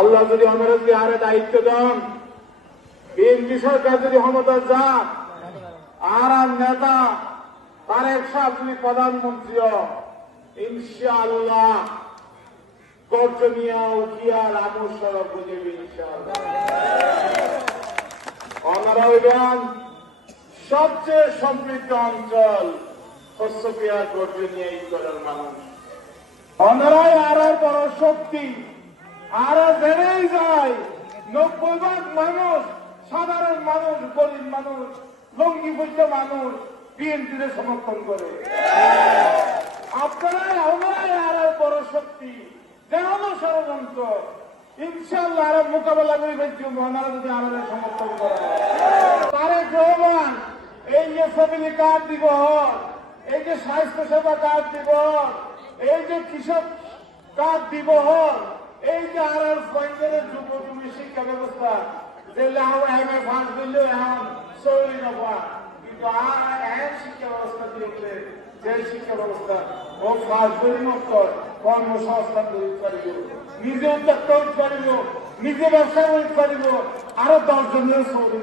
আল্লাহ যদি আমাদেরকে আরে দায়িত্ব দেন, বিএনপি সরকার যদি ক্ষমতা যান আর নেতা তারেক সাহ যদি প্রধানমন্ত্রী ইনশাআল্লাহ গর্জনিয়া সবচেয়ে সমৃদ্ধ অঞ্চল ইঞ্চলের মানুষ। ওনারাই আর শক্তি। আর বেড়েই যায়। নব্বই ভাগ মানুষ, সাধারণ মানুষ, গরিব মানুষ লঙ্গি বৈদ্য মানুষ বিএনপির সমর্থন করে। আপনারাই আমরাই আর বড় শক্তি দেহানো ষড়যন্ত্র। ইনশাল্লাহ আর মোকাবেলা করে ফেলছি যদি আমাদের সমর্থন করে। তারেক রহমান, এই যে ফ্যামিলি কার্ড দিব, এই যে স্বাস্থ্য সেবা কার্ড দিব, এই যে কৃষক কার্ড দিব এই যে আর আর পয়েন্টের যুব তুমি শিক্ষা ব্যবস্থা। যে লাভ এম এ ফাঁস দিলেও এখন সৌরি নফা কিন্তু আর এক শিক্ষা ব্যবস্থা দিয়েছে যে শিক্ষা ব্যবস্থা, ও ফাঁস ধরি মত কর্মসংস্থান তৈরি করিব নিজে উদ্যোগ তৈরি করিব নিজে ব্যবসা তৈরি করিব আরও দশ সৌদি